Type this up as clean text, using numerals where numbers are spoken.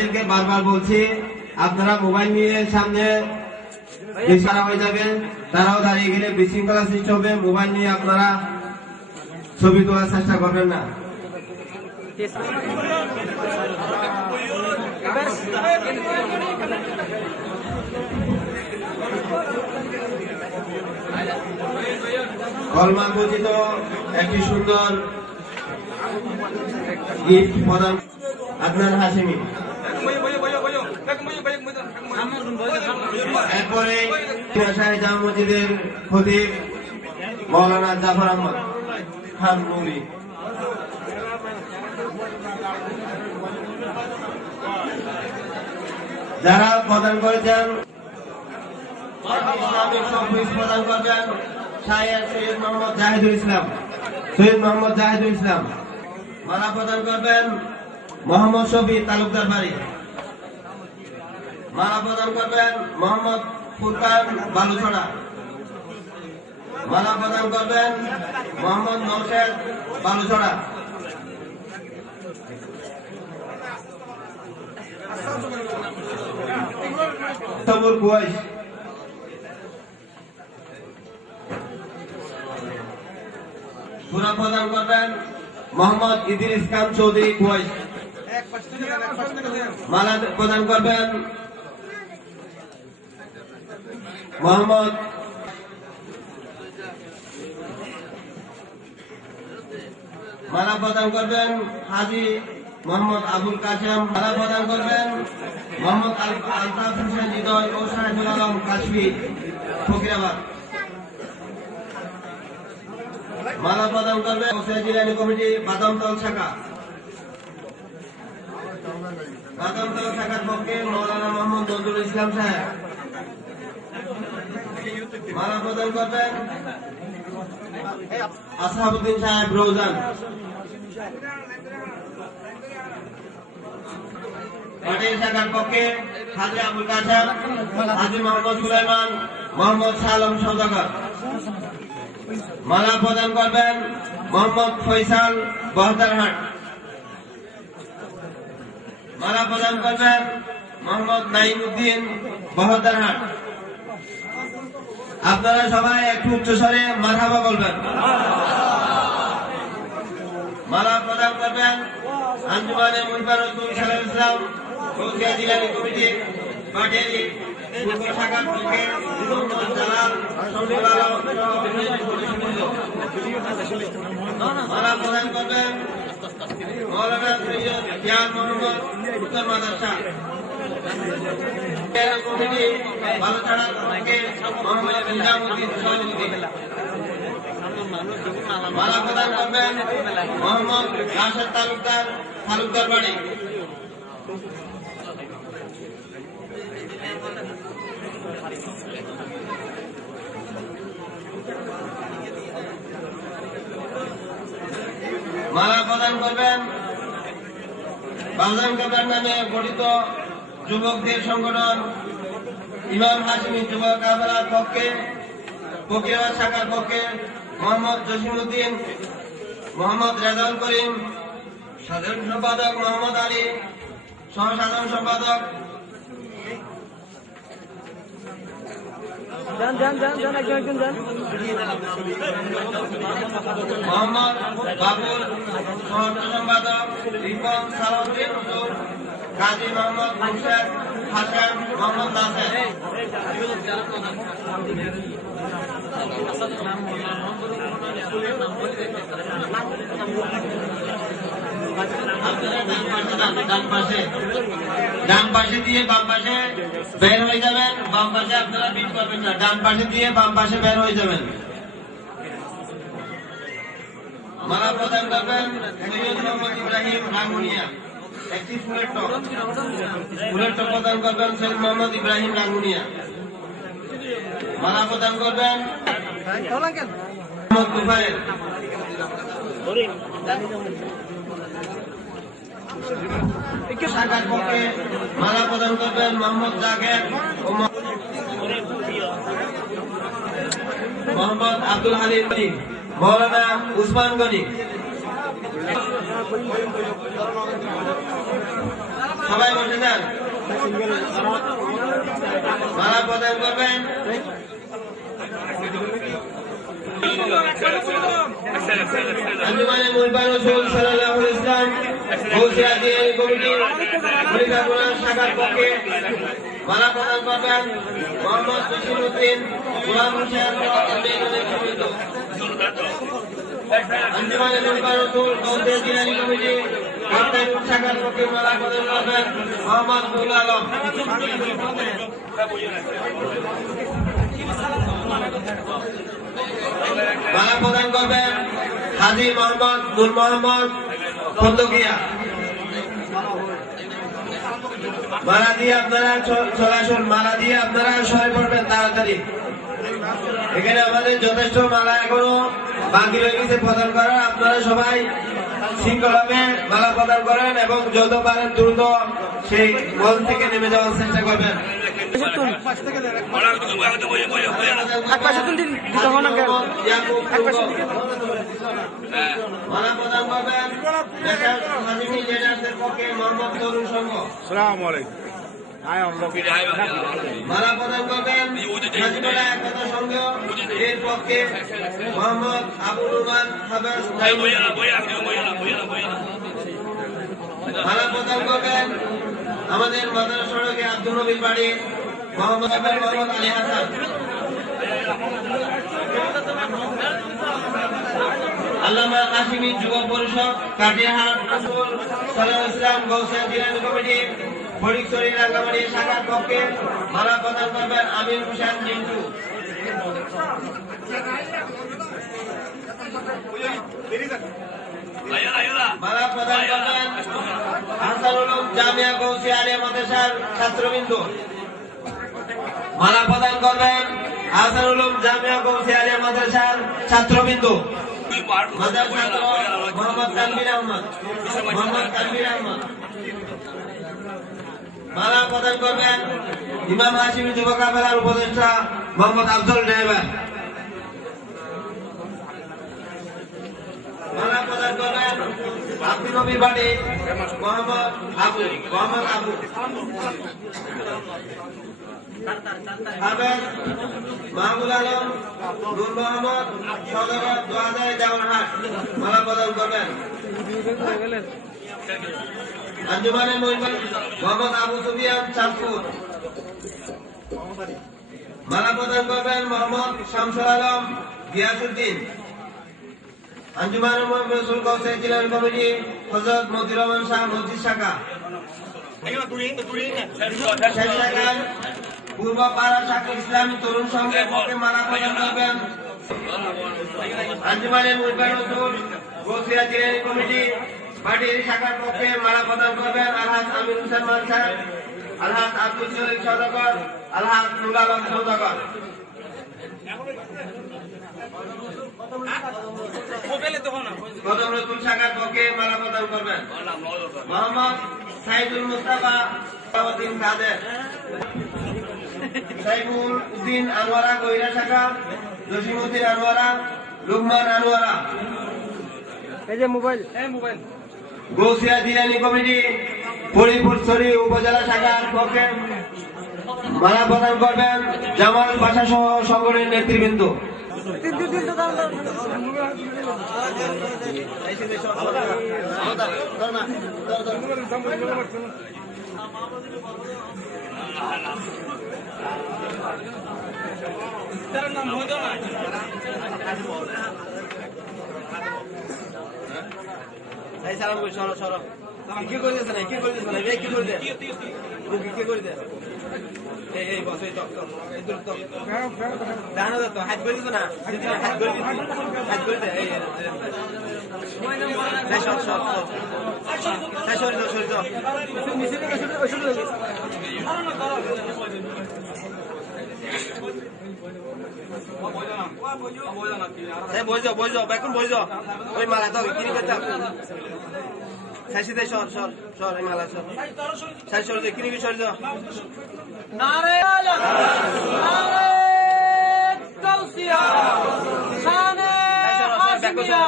আপনাদেরকে বারবার বলছি, আপনারা মোবাইল নিয়ে সামনে সারা হয়ে যাবেন, তারাও দাঁড়িয়ে গেলে বিশৃঙ্খলা সৃষ্টি হবে। মোবাইল নিয়ে আপনারা ছবি তোলার চেষ্টা করবেন না। কলমা ঘোষিত একটি সুন্দর গিফট প্রদান আদনান হাশিমি। এরপরে জামা মসজিদের খতিব মৌলানা জাফর আহমদ খান নবী। যারা প্রদান করেছেন ইসলামিক সফিস প্রদান করবেন শায়ের সৈয়দ মোহাম্মদ জাহিদুল ইসলাম, সৈয়দ মোহাম্মদ জাহিদুল ইসলাম। মালা প্রদান করবেন মোহাম্মদ শফি তালুকদার বাড়ি। মালা প্রদান করবেন মোহাম্মদ ফুরকান বালুছড়া। মালা প্রদান করবেন মোহাম্মদ নওশেদ বালুছড়া। সবুর কুয়াইশ। সুরা প্রদান করবেন মোহাম্মদ ইদ্রিস খান চৌধুরী কুয়াইশ। মালা প্রদান করবেন মোহাম্মদ মালা প্রদান করবেন হাজি মোহাম্মদ আবুল কাসেম। মালা প্রদান করবেন মোহাম্মদ আলতাফ হোসেন হৃদয় ও শাহিদুল আলম কাশফি ফকিরাবাদ। মালা প্রদান করবেন জিলানী কমিটি বাদামতল শাখা। বাদামতল শাখার পক্ষে মৌলানা মোহাম্মদ নজরুল ইসলাম সাহেব। মালা প্রদান করবেন আসহাবুদ্দিন সাহেব রৌজান। পাটিল শাখার পক্ষে হাজি আবুল কাসেম, হাজি মোহাম্মদ সুলাইমান, মোহাম্মদ সালম সওদাগর। মালা প্রদান করবেন মোহাম্মদ ফয়সাল বহদারহাট। মালা প্রদান করবেন মোহাম্মদ নাইমুদ্দিন বহদারহাট। আপনারা সবাই একটু উচ্চস্বরে মারহাবা বলবেন। মালা প্রদান করবেন আঞ্জুমানে মুনফারুল সালাম ইসলাম গৌসিয়া জিলানী কমিটি পাটিয়ালি পূর্ব শাখার পক্ষে মোহাম্মদ জালাল শমসুল আলম। মালা প্রদান করবেন মৌলানা সৈয়দ জিয়াদ মোহাম্মদ উত্তর মাদ্রাসা কমিটি বালুছড়ার পক্ষে মোহাম্মদ নিজামুদ্দিন সভাপতি। মালা প্রদান করবেন মোহাম্মদ রাশেদ তালুকদার তালুকদার বাড়ি। মালা প্রদান করবেন বাজান কাবার নামে গঠিত যুবকদের সংগঠন ইমাম হাশিমি যুব কাফেলার পক্ষে ফকিরাবাদ শাখার পক্ষে মোহাম্মদ জসিমউদ্দিন, মোহাম্মদ রেজাউল করিম, সাধারণ সম্পাদক মোহাম্মদ আলী, সহ সাধারণ সম্পাদক মোহাম্মদ বাবুল, সহ সম্পাদক রিপন সালাউদ্দিন হুজুর, কাজী মোহাম্মদ মুর্শেদ হাসান, মোহাম্মদ নাসের। ডান পাশে দিয়ে বাম পাশে বের হয়ে যাবেন, বাম পাশে আপনারা বিট করবেন না। ডান পাশে দিয়ে বাম পাশে বের হয়ে যাবেন। মালা প্রদান করবেন সৈয়দ মোহাম্মদ ইব্রাহিম রাঙ্গুনিয়া। একটি ফুলের টপ প্রদান করবেন সৈয়দ মোহাম্মদ ইব্রাহিম রাঙ্গুনিয়া। মালা প্রদান করবেন মোহাম্মদ তুফাইল। শাখার পক্ষে মালা প্রদান করবেন মোহাম্মদ জাকের ও মোহাম্মদ আব্দুল হালিম, মৌলানা উসমান গনি। সবাই বসে যান। মালা প্রদান করবেন আঞ্জুমানে মুলবান রাসূল সাল্লাল্লাহু আলাইহি ওয়াসাল্লাম গৌসিয়া দিয়ানী কমিটি ফরিদাপুর শাখার পক্ষে মালা প্রদান করবেন মোহাম্মদ জসিমউদ্দিন গোলাম হোসেন সমিত। আঞ্জুমানে মুলবান রাসূল গৌসিয়া দিয়ানী কমিটি ফরিদাপুর শাখার পক্ষে মালা প্রদান করবেন মোহাম্মদ নুরুল আলম। মালা প্রদান করবেন হাজী মোহাম্মদ নূর মোহাম্মদ খন্দকিয়া। মালা দিয়ে আপনারা চলাচল, মালা দিয়ে আপনারা সবাই পড়বেন তাড়াতাড়ি। এখানে আমাদের যথেষ্ট মালা এখনো বাকি রয়ে গেছে প্রদান করার। আপনারা সবাই শৃঙ্খলাভাবে মালা প্রদান করেন এবং যত পারেন দ্রুত সেই মল থেকে নেমে যাওয়ার চেষ্টা করবেন। মালা প্রদান করবেন পক্ষে মোহাম্মদ তরুণ সংঘ। মালা প্রদান করবেন হাজিবেলা একতা সংঘ এর পক্ষে মোহাম্মদ আবুল রহমান হাবেস। মালা প্রদান করবেন আমাদের মাদার সড়কে আব্দুল নবীর বাড়ি মোহাম্মদ আলী হাসান। আল্লামা কাশিমি যুব পরিষদ কাটিয়াহাট রাসূল সাল্লাল্লাহু আলাইহি ওয়াসাল্লাম গৌসিয়া দিয়ানী কমিটি ফটিকছড়ি রাঙ্গামাটি শাখার পক্ষে মালা প্রদান করবেন আমির হোসেন জিন্টু। মালা প্রদান করবেন আহসানুল উলুম জামিয়া গৌসিয়া আলিয়া মাদ্রাসার ছাত্রবৃন্দ। মালা প্রদান করবেন আহসানুল উলুম জামিয়া গৌসিয়া আলিয়া মাদ্রাসার ছাত্রবৃন্দ। মোহাম্মদ তানভীর আহমদ। মালা প্রদান করবেন ইমাম হাশিমি যুব কাফেলার উপদেষ্টা মোহাম্মদ আফজল ড্রাইভার। মালা প্রদান করবেন আব্দুল নবীর বাড়ি মোহাম্মদ আবু। মাহমুদ আলম নূর মোহাম্মদ সদর 2000 জাওয়ারহাট। মালা প্রদান করবেন আঞ্জুমানে মুলবান মোহাম্মদ আবু সুফিয়ান চাঁদপুর। মালা প্রদান করবেন মোহাম্মদ শামসুল আলম গিয়াসউদ্দিন। আঞ্জুমানে মুলবান রাসূল গৌসিয়া দিয়ানী কমিটি হযরত মতিউর রহমান শাহ মসজিদ শাখা। পূর্ব পাড়া শাখা ইসলামী তরুণ সংঘের পক্ষে মালা প্রদান করবেন আঞ্জুমানে মুলবান রাসূল গৌসিয়া দিয়ানী কমিটি পার্টির শাখার পক্ষে মালা প্রদান করবেন আলহাজ আমির হোসেন মানসার, আলহাজ আব্দুল জলিল সওদাগর, আলহাজ নুরুল আলম সওদাগর। কদম রসুল শাখার পক্ষে মালা প্রদান করবেন মোহাম্মদ সাইদুল মুস্তাফা উদ্দিন কাদের। সাইফুল উদ্দিন আনোয়ারা গহিরা শাখা জসিমউদ্দিন আনোয়ারা লুকমান আনোয়ারা। গৌসিয়া দিয়ানী কমিটি ফরিদপুর উপজেলা শাখার পক্ষে মালা প্রদান করবেন জামাল বাসা সহ সংগঠনের নেতৃবৃন্দ। কি করে বই যাও এখন বই যাও ওই মালা দাও কিনে করতে সাইসিতে সর সর সর এই মালা সর সাই সর দে কিনে সর যাও নারে নারে গাউসিয়া শানে হাশমিয়া